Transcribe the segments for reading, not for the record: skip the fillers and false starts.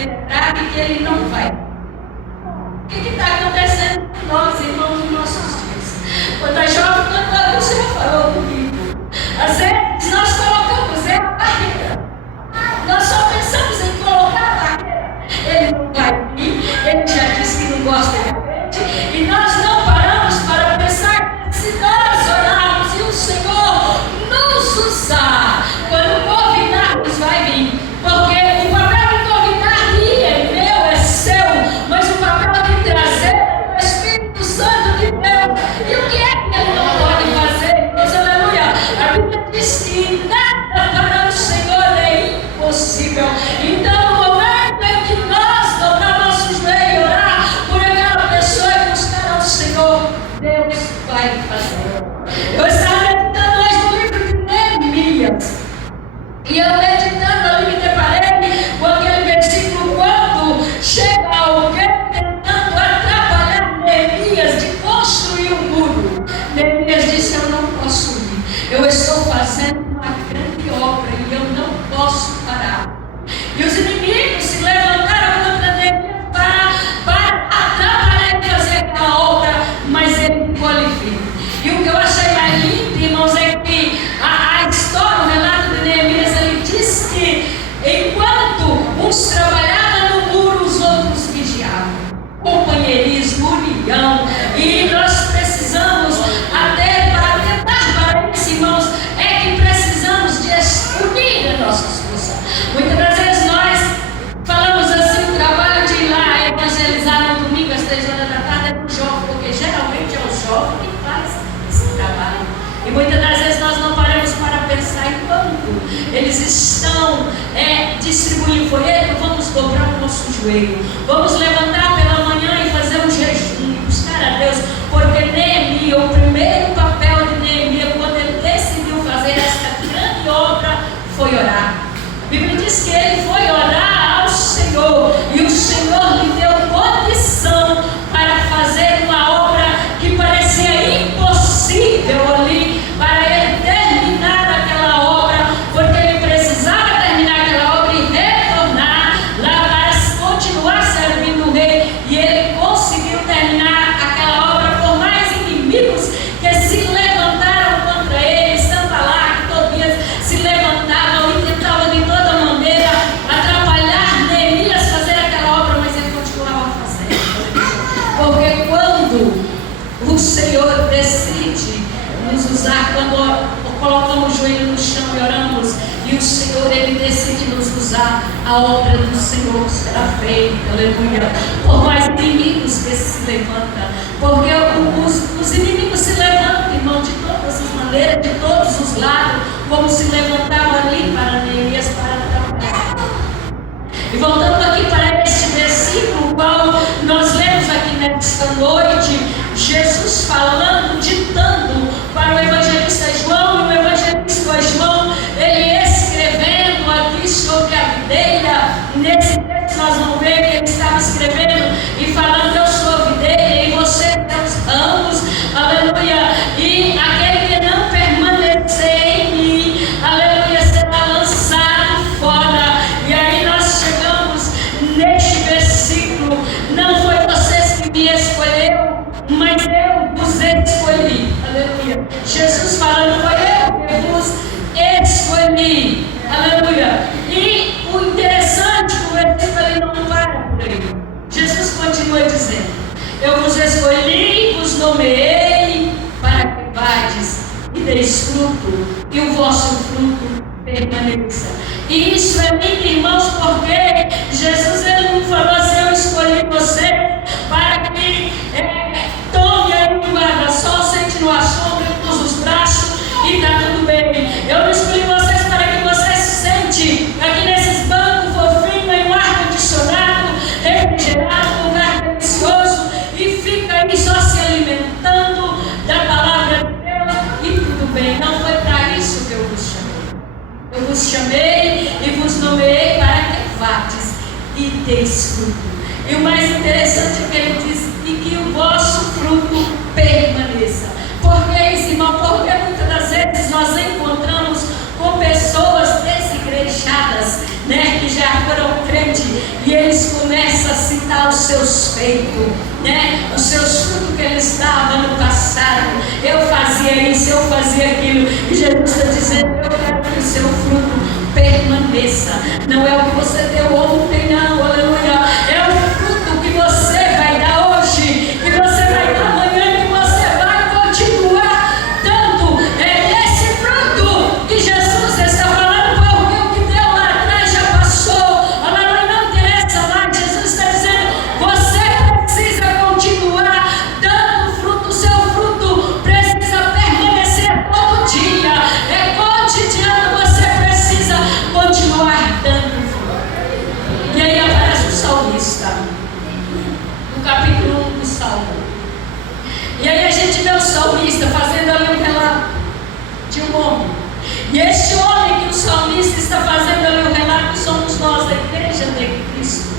ele é fraco e que ele não vai. O que está acontecendo com nós, irmãos, nos nossos dias? Quando a jovem cantora, o Senhor falou comigo. Às vezes nós colocamos a barreira. Nós só pensamos em colocar a barreira. Ele não vai vir, ele já disse que não gosta de gente. E nós não paramos para pensar que se nós orarmos e o Senhor nos usar, quando convidarmos vai vir. Porque o papel de convidar é meu, é seu, mas o papel de trazer é do Espírito Santo de Deus. E o que é que ele não pode fazer? Deus, aleluia. A Bíblia diz que nada para o Senhor é impossível. Então, no momento em que nós dobrar nosso joelho e orar por aquela pessoa e buscar ao Senhor, Deus vai fazer. Eu estava meditando hoje no livro de Neemias. E eu meditando ali me deparei com aquele versículo quando chega alguém tentando atrapalhar Neemias de construir um muro. Neemias disse: eu não posso ir. Eu estou fazendo uma grande obra e eu não posso parar. E os inimigos se levantaram contra Neemias para atrapalhar ele fazer aquela obra, mas ele ficou ali firme. E o que eu achei mais lindo, irmãos, é que a história, o relato de Neemias, ele diz que enquanto uns trabalhavam no muro, os outros vigiavam. Companheirismo, união. E nós precisamos, até para tentar para isso, irmãos, é que precisamos de unir a nossa força. Muitas das vezes nós falamos assim, o trabalho de ir lá evangelizar no domingo às 3 horas da tarde é para o jovem, porque geralmente é o jovem que faz esse trabalho. E muitas das vezes nós não paramos para pensar em quando eles estão distribuindo folheto. Vamos dobrar o nosso joelho, vamos levantar pela manhã e fazer um jejum e buscar a Deus, porque Neemias, o primeiro papel de Neemias, quando ele decidiu fazer esta grande obra, foi orar. A Bíblia diz que ele foi orar ao Senhor e o Senhor lhe deu condição para fazer uma obra que parecia impossível ali, para ele terminar aquela obra, porque ele precisava terminar aquela obra e retornar lá para continuar servindo o rei. E ele conseguiu terminar aquela obra por mais inimigos que se levantaram contra ele. Sanbalá, Tobias se levantavam e tentavam de toda maneira atrapalhar Neemias fazer aquela obra, mas ele continuava fazendo. Porque quando o Senhor decide nos usar, quando colocamos o joelho no chão e oramos, e o Senhor, ele decide nos usar, a obra do Senhor será feita, aleluia. Por mais inimigos que se levantam, porque os inimigos se levantam, irmão, de todas as maneiras, de todos os lados, como se levantavam ali para Neemias, para atrapalhar. E voltando aqui para este versículo, qual nós lemos aqui nesta noite, Jesus falando, ditando para o evangelista João, e o evangelista João, ele escrevendo aqui sobre a videira. Nesse texto nós vamos ver que ele estava escrevendo e falando: eu sou a videira e você é os ramos, aleluia. E aquele que não permanecer em mim, aleluia, será lançado fora. E aí nós chegamos neste versículo: não foi vocês que me escolheu, mas eu vos escolhi, aleluia. Jesus falando: foi eu que vos escolhi, aleluia. E o interessante, o versículo ele não para por aí. Jesus continua dizendo: eu vos escolhi, vos nomeei para que vades e deis fruto, e o vosso fruto permaneça. E isso é lindo, irmãos, porque Jesus ele não falou assim: eu escolhi você para que tome aí um guarda-sol, sente no sombra, cruza os braços e está tudo bem. Eu não escolhi vocês para que você se sente aqui nesses bancos fofinhos, em um ar-condicionado, refrigerado, um lugar delicioso, e fica aí só se alimentando da palavra de Deus e tudo bem. Não foi para isso que eu vos chamei. Eu vos chamei e vos nomeei para que vades e deis fruto. E o mais interessante é que ele diz: e que o vosso fruto permaneça. Por que isso, irmão? Porque muitas das vezes nós encontramos com pessoas desigrejadas, né, que já foram crentes repente, e eles começam a citar os seus feitos, né? Os seus frutos que eles davam no passado. Eu fazia isso, eu fazia aquilo. E Jesus está dizendo: eu quero que o seu fruto permaneça. Não é o que você deu ontem, não, aleluia. É o fruto que você vai dar hoje, que você vai dar amanhã, que você vai continuar dando. É esse fruto que Jesus está falando, porque o que deu lá atrás já passou. Aleluia, não interessa mais. Jesus está dizendo: você precisa continuar dando fruto. O seu fruto precisa permanecer todo dia. É cotidiano, você precisa continuar dando fruto. E aí aparece o salmista, no capítulo 1 do Salmo. E aí a gente vê o salmista fazendo ali um relato de um homem. E este homem que o salmista está fazendo ali um relato somos nós, a igreja de Cristo.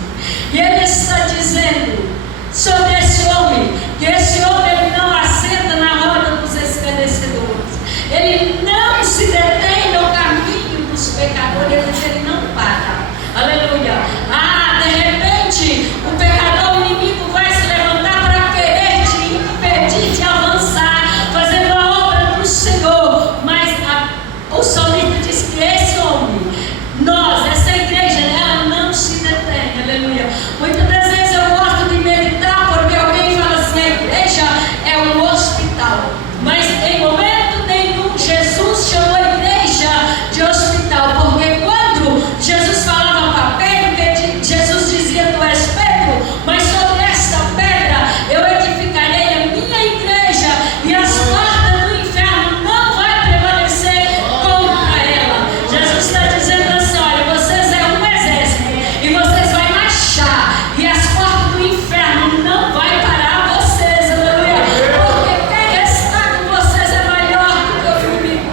E ele está dizendo sobre esse homem, que esse homem ele não assenta na roda dos escarnecedores. Ele não se detém no caminho dos pecadores, ele não para. Aleluia. De repente, o pecador, o inimigo vai se levantar para querer te impedir de avançar, fazendo a obra do Senhor. Mas o salmista diz que esse homem, nós, essa igreja, ela não se detém. Aleluia. Muitas das vezes eu gosto de meditar, porque alguém fala assim: a igreja é um hospital. Mas em momento nenhum Jesus chamou a igreja de hospital, porque quando Jesus falava para Pedro, Jesus dizia: tu és Pedro, mas sobre esta pedra eu edificarei a minha igreja, e as portas do inferno não vai prevalecer contra ela. Jesus está dizendo assim: olha, vocês é um exército, e vocês vão marchar, e as portas do inferno não vai parar vocês, aleluia, porque quem está com vocês é maior do que o inimigo.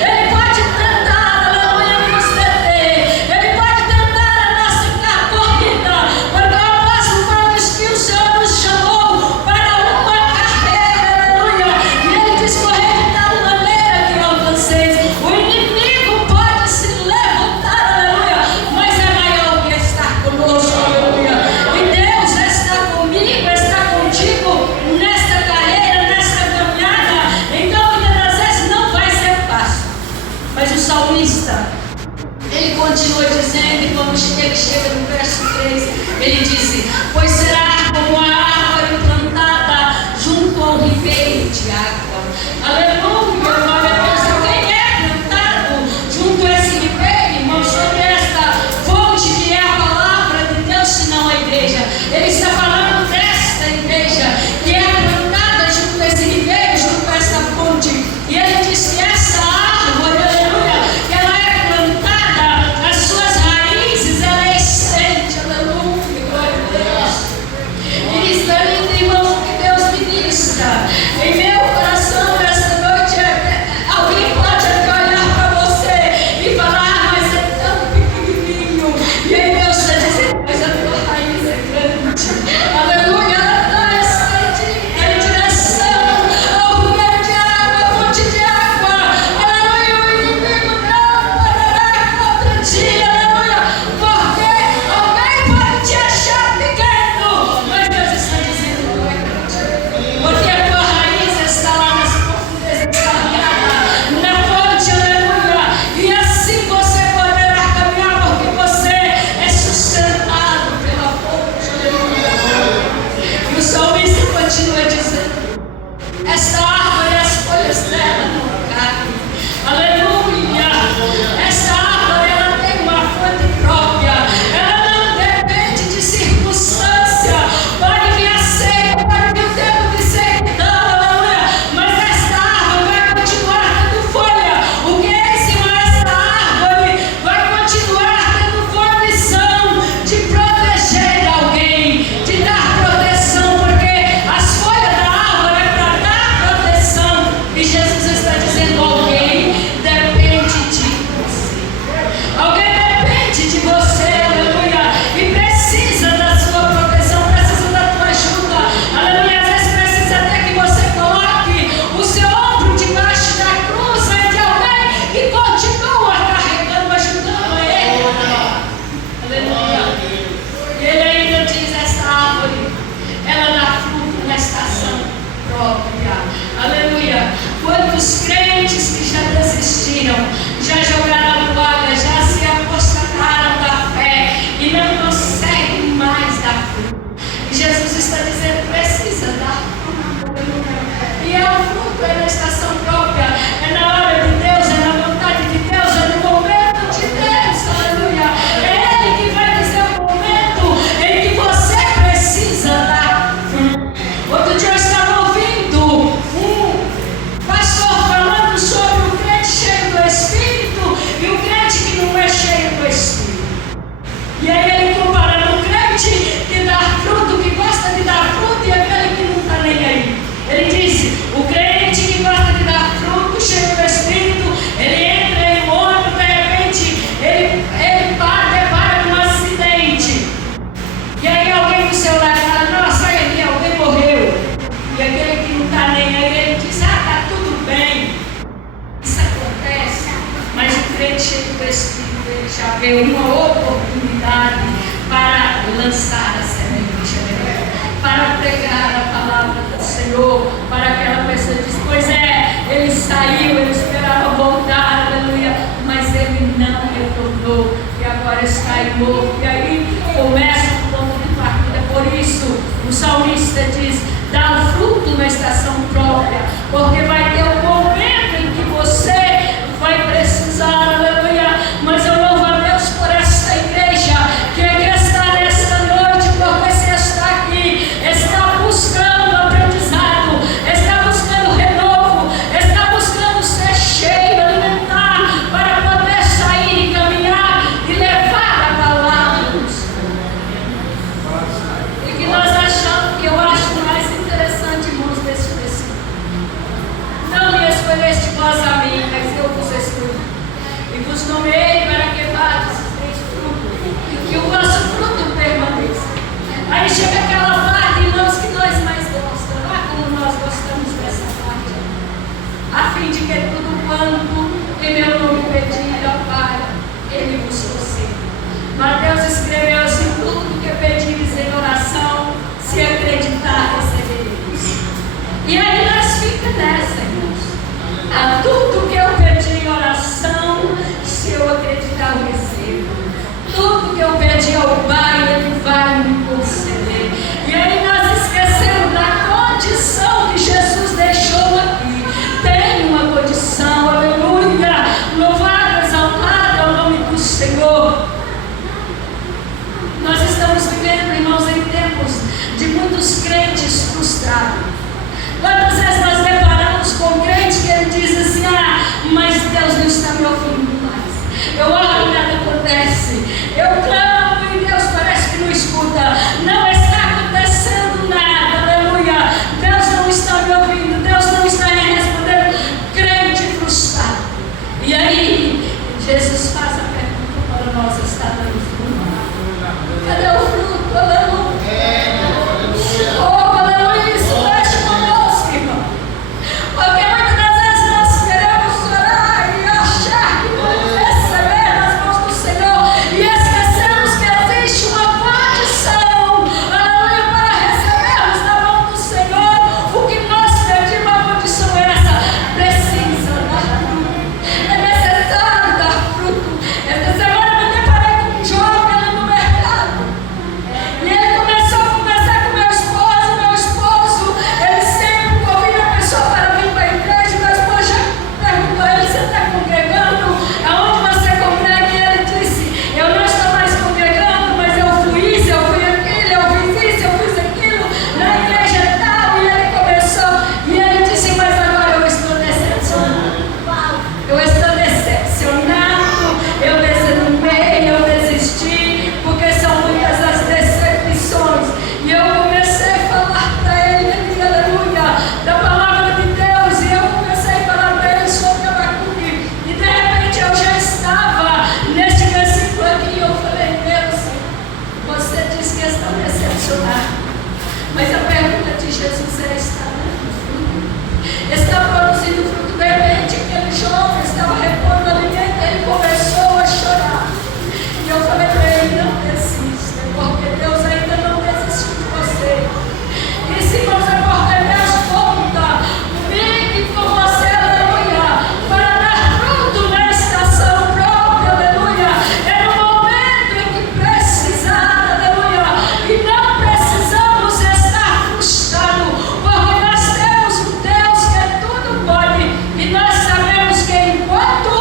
Ele pode tentar, aleluia, nos deter, ele pode tentar a nossa corrida, porque o apóstolo Paulo diz que o Senhor nos chamou para uma carreira, aleluia, e ele diz: correr de tal maneira que alcanceis. O inimigo pode se levantar, aleluia, mas é maior que estar conosco, aleluia. E Deus está comigo, está contigo nesta carreira, nesta caminhada. Então muitas das vezes não vai ser fácil. Mas o salmista, ele continua dizendo, e quando ele chega no verso 3, ele disse: pois será como a árvore plantada junto ao ribeiro de água. Aleluia, glória a Deus. Quem é plantado junto a esse ribeiro, irmão, sobre esta fonte que é a palavra de Deus, senão a igreja? Ele está falando desta igreja que é plantada junto a esse ribeiro, junto a essa fonte. E ele diz que essa árvore, aleluia, que ela é plantada, as suas raízes, ela é estende, aleluia, glória a uma oportunidade para lançar a semente, para pregar a palavra do Senhor, para aquela pessoa que diz, pois é, ele saiu, ele esperava voltar, aleluia, mas ele não retornou, e agora está morto. E aí começa o ponto de partida. Por isso o salmista diz, dá o fruto na estação própria, porque vai ter um momento em que você vai precisar, aleluia. Mas eu louvo a Deus por essa igreja que está nesta noite, porque você está aqui, está buscando aprendizado, está buscando renovo, está buscando ser cheio, alimentar, para poder sair e caminhar e levar a palavra do Senhor. E que nós achamos, que eu acho mais interessante, irmãos, desse versículo. Não me escolheste vós a mim, mas eu vos escolhi. E vos nomeei para que vades e deis fruto, que o vosso fruto permaneça. Aí chega aquela parte, irmãos, que nós mais gostamos. Ah, como nós gostamos dessa parte. A fim de que tudo quanto em meu nome pedir ao Pai, Ele vos conceda. Mateus escreveu assim, tudo que pedires em oração, se acreditar, recebereis. E aí nós ficamos nessa, irmãos. A tudo que eu pedi em oração, se eu acreditar, eu recebo. Tudo que eu pedi ao Pai, Ele vai me conceder. E aí nós esquecemos da condição que Jesus deixou aqui. Tem uma condição, aleluia. Louvado, exaltado é o nome do Senhor. Nós estamos vivendo, irmãos, em tempos de muitos crentes frustrados. Quantas vezes nós deparamos com um crente que ele diz assim, mas Deus não está me ouvindo mais. Eu oro e nada acontece. Eu clamo e Deus parece que não escuta. Não está acontecendo nada, aleluia. Deus não está me ouvindo, Deus não está me respondendo. Crente frustrado. E aí, Jesus faz a pergunta para nós, está dando fruto? Cadê o fruto? Aleluia. Oh, aleluia, isso mexe conosco, irmão. Porque muitas das vezes nós queremos orar e achar que vamos receber nas mãos do Senhor e esquecemos que existe uma condição, aleluia, para recebermos na mão do Senhor o que nós pedimos. A condição é essa: precisa dar fruto, é necessário dar fruto. Esta semana eu me deparei com um jovem ali no mercado e ele começou a conversar com meu esposo, ele sempre convida a pessoa para vir para a igreja. Meu esposo já perguntou a ele, você está congregando? Aonde você congrega? E ele disse, eu não estou mais congregando, mas eu fui isso, eu fui aquilo, eu fiz isso, eu fiz aquilo, na igreja tal. E ele começou, e ele disse, mas agora eu estou decepcionado. Eu estou decepcionado, eu desanimei, eu desisti, porque são muitas as decepções. E eu comecei a falar para ele, aleluia, da palavra de Deus, e eu comecei a falar para ele sobre Abacuque, e de repente eu já estava neste versículo aqui, e eu falei, Deus, você disse que está decepcionado, mas a pergunta de Jesus é, está dando fruto? Está produzindo fruto? De repente aquele jovem estava repondo alimento, ele começou a chorar, e eu falei para ele, não desista, porque Deus ainda não desistiu de você. E se você correr Deus conta comigo e com você, aleluia, para dar fruto na estação própria, aleluia. É no momento em que precisar, aleluia, e não precisamos estar frustrados, porque nós temos um Deus que tudo pode, e nós sabemos que enquanto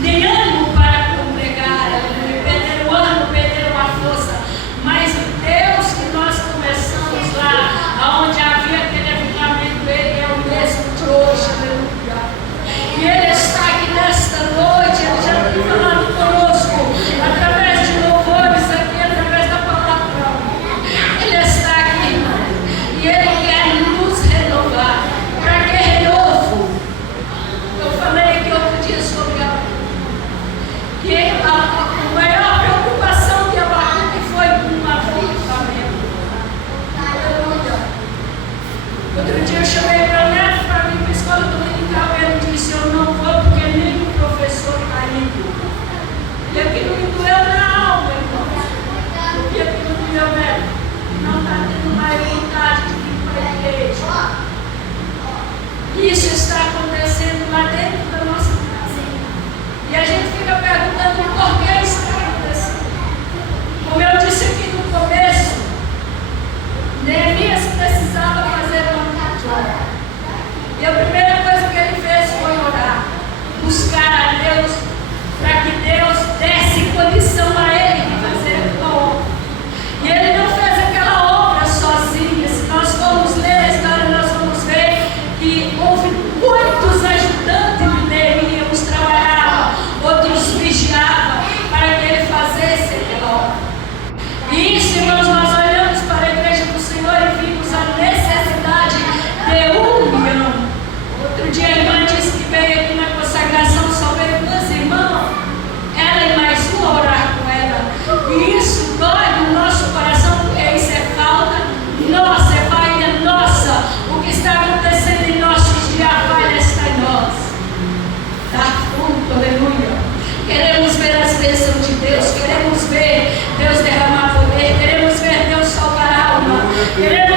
nem ânimo para congregar, aleluia. Perderam o ânimo, perderam a força. Mas o Deus que nós começamos lá, onde havia aquele avivamento, Ele é o mesmo de hoje, aleluia. E Ele está aqui nesta noite, Ele já tem falado conosco, através de louvores aqui, através da palavra. Ele está aqui, e Ele quer nos renovar. Para que renovo? Eu falei aqui outro dia sobre que a maior preocupação de Abacuque foi um avivamento. Aleluia. Outro dia eu chamei para o neto para vir para a escola dominical e ele disse: eu não vou porque nem o professor está indo. E aquilo me doeu na alma, irmão. Porque aquilo do meu neto não está tendo mais vontade de vir para a igreja. Isso está acontecendo lá dentro da nossa casa. E a gente fica perguntando por que isso está acontecendo. Como eu disse aqui no começo, Neemias precisava fazer uma. E a primeira coisa que ele fez foi orar, buscar a Deus, para que Deus desse condição a ele de fazer uma obra. E ele não fez aquela obra sozinho. Se nós formos ler a história, nós vamos ver que houve muitos ajudantes de Neemias, uns trabalhavam, outros vigiavam, para que ele fizesse aquela obra. E isso, irmãos, nós olhamos para a igreja do Senhor e vimos a necessidade de união. Outro dia a irmã disse que veio aqui na consagração, só veio duas irmãs, ela e mais uma orar com ela. E isso dói no nosso coração, porque isso é falta nossa, é falha nossa. O que está acontecendo em nossos dias, a falha está em nós. Dar fruto, aleluia. Queremos ver as bênçãos de Deus, queremos ver Deus derramar poder, queremos ver Deus salvar a alma, queremos